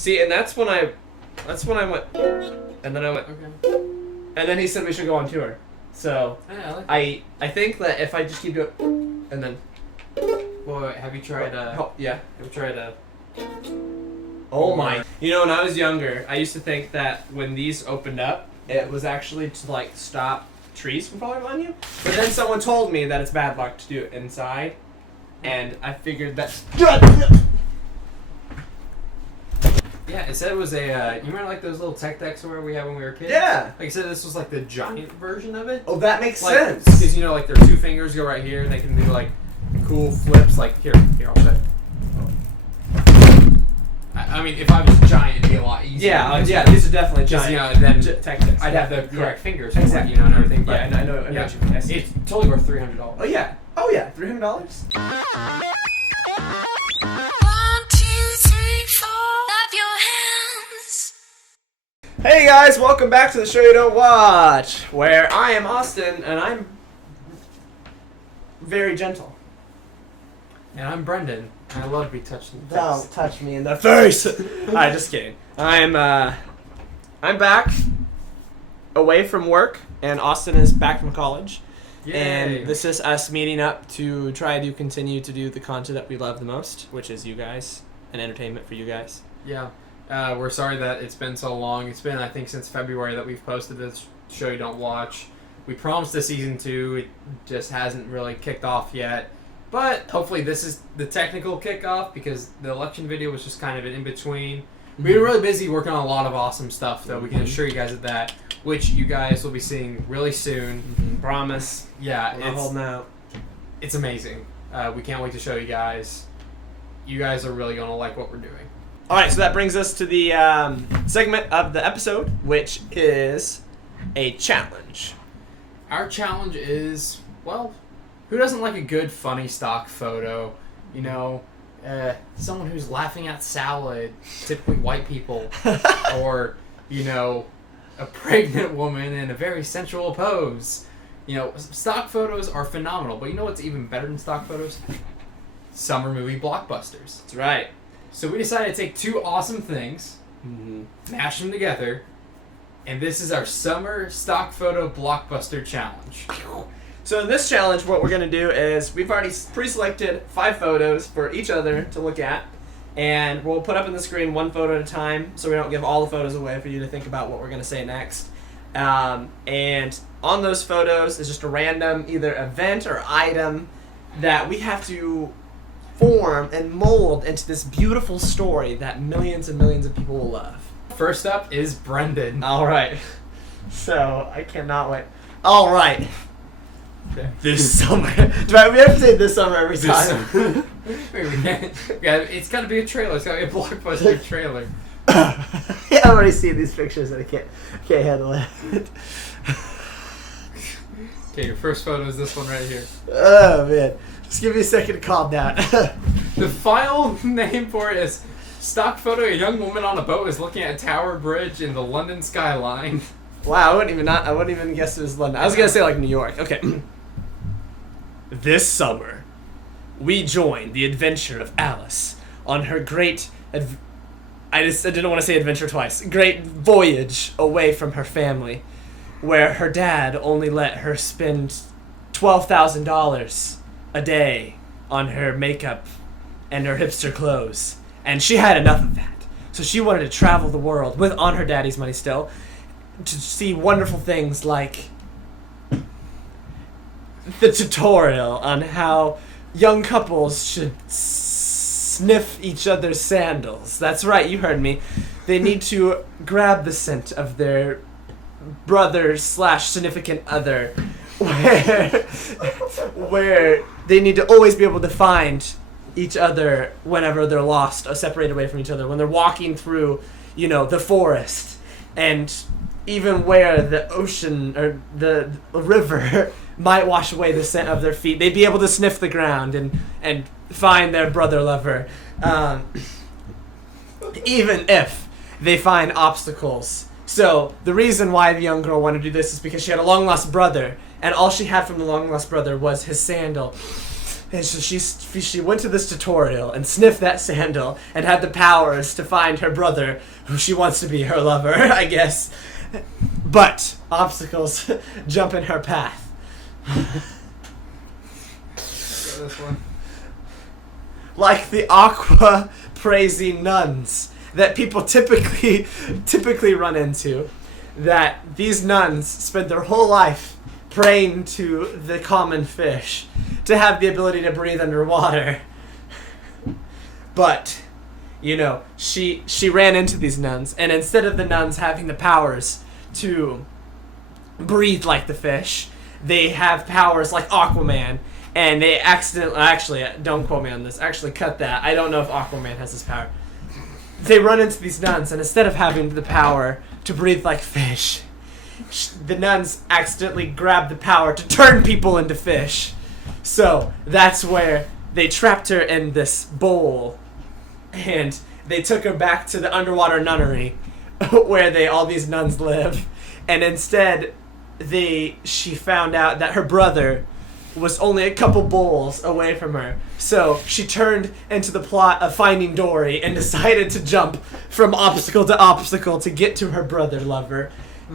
See, and that's when I went, and then I went, Okay. and then he said we should go on tour. So Yeah, I like I think that if I just keep doing, and then. Well, have you tried Yeah. Have you tried Oh my. You know, when I was younger, I used to think that when these opened up, it was actually to like stop trees from falling on you. But then someone told me that it's bad luck to do it inside, and I figured that's. Yeah, it said it was a. You remember like those little tech decks where we had when we were kids? Yeah. Like I said, this was like the giant version of it. Oh, that makes Like, sense. Because you know, like their two fingers go right here, and they can do like cool flips. Like here, I'll show you. I mean, if I was giant, it'd be a lot easier. Yeah, these are definitely giant. You know, then tactics. I'd have the correct fingers, for Exactly. it, you know, and everything. But Yeah, I know what you mean. I see. It's totally worth $300. Oh yeah, $300. 1, 2, 3, 4. Clap your hands. Hey guys, welcome back to the show you don't watch, where I am Austin and I'm very gentle. And I'm Brendan. And I love to be touched in the face. Don't touch me in the face. Alright, just kidding. I'm back away from work, and Austin is back from college. Yay. And this is us meeting up to try to continue to do the content that we love the most, which is you guys and entertainment for you guys. Yeah. We're sorry that it's been so long. It's been, I think, since February that we've posted this show you don't watch. We promised a season 2. It just hasn't really kicked off yet. But hopefully this is the technical kickoff because the election video was just kind of an in-between. We were really busy working on a lot of awesome stuff, though. We can assure you guys of that, which you guys will be seeing really soon. Promise. Yeah, We're not holding out. it's amazing. We can't wait to show you guys. You guys are really going to like what we're doing. Alright, so that brings us to the segment of the episode, which is a challenge. Our challenge is, well, who doesn't like a good, funny stock photo? You know, someone who's laughing at salad, typically white people, or, you know, a pregnant woman in a very sensual pose. You know, stock photos are phenomenal, but you know what's even better than stock photos? Summer movie blockbusters. That's right. So we decided to take two awesome things, mash them together, and this is our summer stock photo blockbuster challenge. So in this challenge, what we're going to do is we've already pre-selected 5 photos for each other to look at, and we'll put up on the screen one photo at a time so we don't give all the photos away for you to think about what we're going to say next. And on those photos is just a random either event or item that we have to form and mold into this beautiful story that millions and millions of people will love. First up is Brendan. All right. So I cannot wait. All right. Okay. This summer. Do we have to say this summer every time? Wait, we can't. Yeah, it's got to be a trailer. It's got to be a blockbuster trailer. Yeah, I've already seen these pictures and I can't handle it. Okay, your first photo is this one right here. Oh man. Just give me a second to calm down. The file name for it is stock photo. A young woman on a boat is looking at a tower bridge in the London skyline. Wow, I wouldn't even guess it was London. I was gonna say like New York. Okay. This summer, we join the adventure of Alice on her great. I didn't want to say adventure twice. Great voyage away from her family, where her dad only let her spend $12,000 a day on her makeup and her hipster clothes, and she had enough of that. So she wanted to travel the world on her daddy's money still, to see wonderful things like the tutorial on how young couples should sniff each other's sandals. That's right, you heard me. They need to grab the scent of their brother/significant other, where they need to always be able to find each other whenever they're lost or separated away from each other, when they're walking through, the forest, and even where the ocean or the river might wash away the scent of their feet, they'd be able to sniff the ground and find their brother lover, even if they find obstacles. So the reason why the young girl wanted to do this is because she had a long lost brother, and all she had from the long lost brother was his sandal. And so she went to this tutorial and sniffed that sandal and had the powers to find her brother, who she wants to be her lover, I guess. But obstacles jump in her path. Go this one. Like the aqua praising nuns that people typically run into, that these nuns spend their whole life praying to the common fish to have the ability to breathe underwater. But, you know, she ran into these nuns, and instead of the nuns having the powers to breathe like the fish, they have powers like Aquaman, and they actually, don't quote me on this, actually cut that. I don't know if Aquaman has this power. They run into these nuns, and instead of having the power to breathe like fish, the nuns accidentally grab the power to turn people into fish. So that's where they trapped her in this bowl, and they took her back to the underwater nunnery where all these nuns live. And instead, she found out that her brother was only a couple bowls away from her. So she turned into the plot of Finding Dory and decided to jump from obstacle to obstacle to get to her brother lover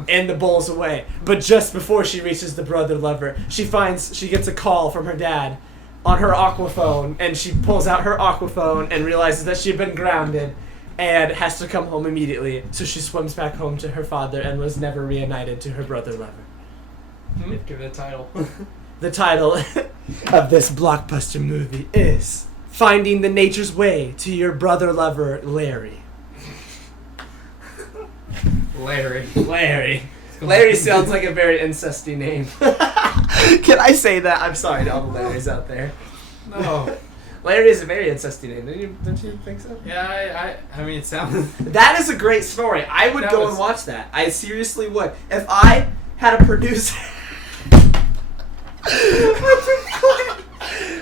and the bowls away. But just before she reaches the brother lover, she gets a call from her dad on her aquaphone, and she pulls out her aquaphone and realizes that she'd been grounded and has to come home immediately. So she swims back home to her father and was never reunited to her brother lover. Give it a title. The title of this blockbuster movie is Finding the Nature's Way to Your Brother Lover, Larry. Larry. Larry sounds like a very incesty name. Can I say that? I'm sorry to all the Larrys out there. No. Larry is a very incesty name. Don't you think so? Yeah, I mean, it sounds... That is a great story. I would go and watch that. I seriously would. If I had a producer...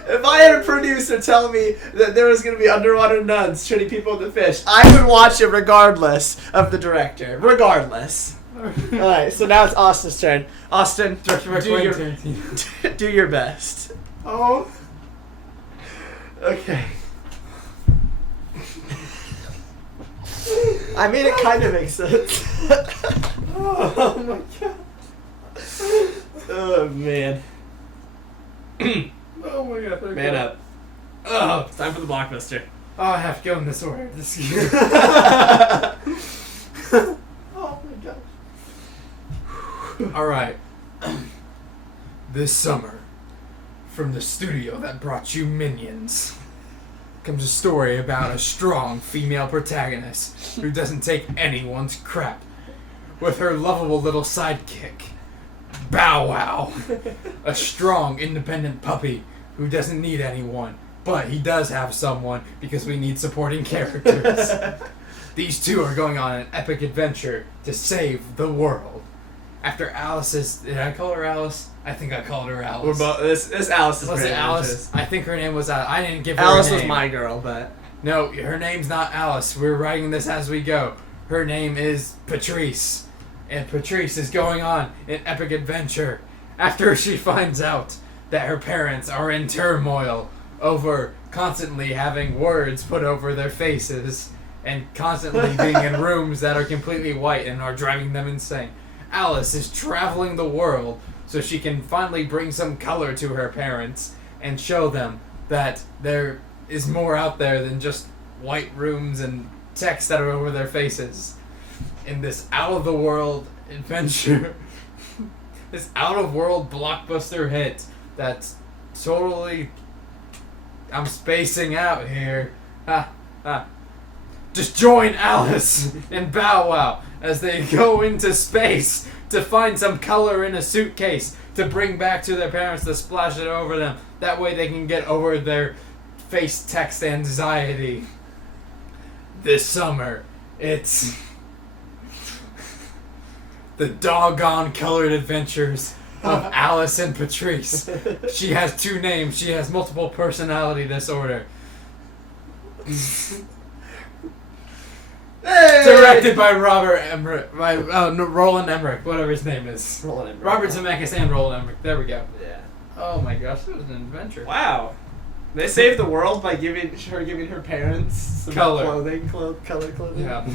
If I had a producer tell me that there was going to be underwater nuns turning people into fish, I would watch it regardless of the director. Regardless. Alright, so now it's Austin's turn. Austin, do your best. Oh. Okay. I mean, it kind of makes sense. Oh my god. Oh, man. Oh my god. Okay. Man up. Oh, it's time for the blockbuster. Oh, I have to go in this order. Oh my god. Alright. This summer, from the studio that brought you Minions, comes a story about a strong female protagonist who doesn't take anyone's crap, with her lovable little sidekick, Bow Wow, a strong, independent puppy who doesn't need anyone, but he does have someone because we need supporting characters. These two are going on an epic adventure to save the world. After Alice's... Did I call her Alice? I think I called her Alice. We're both... This Alice is Was it pretty Alice? ambitious. I think her name was Alice. I didn't give her Alice a name. was my girl, but... No, her name's not Alice. We're writing this as we go. Her name is Patrice. And Patrice is going on an epic adventure after she finds out that her parents are in turmoil over constantly having words put over their faces and constantly being in rooms that are completely white and are driving them insane. Alice is traveling the world so she can finally bring some color to her parents and show them that there is more out there than just white rooms and text that are over their faces. In this out-of-the-world adventure, this out-of-world blockbuster hit that's totally... I'm spacing out here. Just join Alice and Bow Wow as they go into space to find some color in a suitcase to bring back to their parents to splash it over them. That way they can get over their face text anxiety. This summer, it's the doggone colored adventures of Alice and Patrice. She has two names. She has multiple personality disorder. Hey! Directed by Robert Emmerich. Rollin Emmerich, whatever his name is. Rollin. Robert Zemeckis and Rollin Emmerich. There we go. Yeah. Oh my gosh, that was an adventure. Wow. They saved the world by giving her parents some Color. colored clothing. Yeah.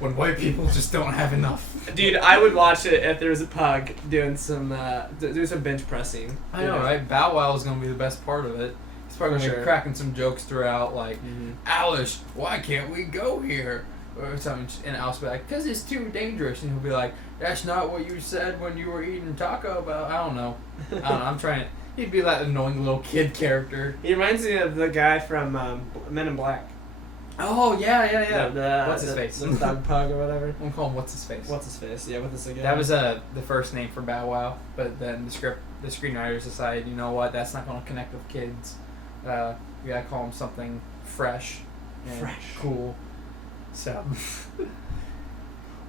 When white people just don't have enough. Dude, I would watch it if there was a pug doing some bench pressing. I know, right? Bow Wow is gonna be the best part of it. He's probably gonna Sure. be cracking some jokes throughout, like, Mhm. Alice, why can't we go here? Or something, and Alice will be like, because it's too dangerous. And he'll be like, that's not what you said when you were eating Taco Bell. I don't know. I'm trying. He'd be that annoying little kid character. He reminds me of the guy from Men in Black. Oh, yeah. What's his the, face? The dog pug or whatever. I'm calling What's his face. What's his face? Yeah, what's this again? That was the first name for Bow Wow, but then the screenwriters decided, you know what, that's not going to connect with kids. We gotta call him something fresh and cool. So,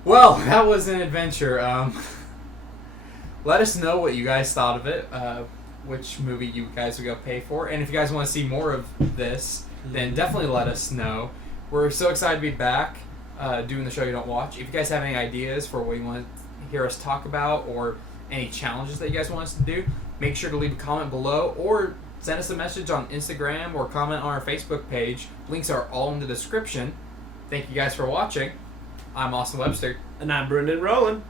well, that was an adventure. Let us know what you guys thought of it. Which movie you guys would go pay for, and if you guys want to see more of this, then definitely let us know. We're so excited to be back doing the show you don't watch. If you guys have any ideas for what you want to hear us talk about or any challenges that you guys want us to do, make sure to leave a comment below or send us a message on Instagram or comment on our Facebook page. Links are all in the description. Thank you guys for watching. I'm Austin Webster. And I'm Brendan Rollin.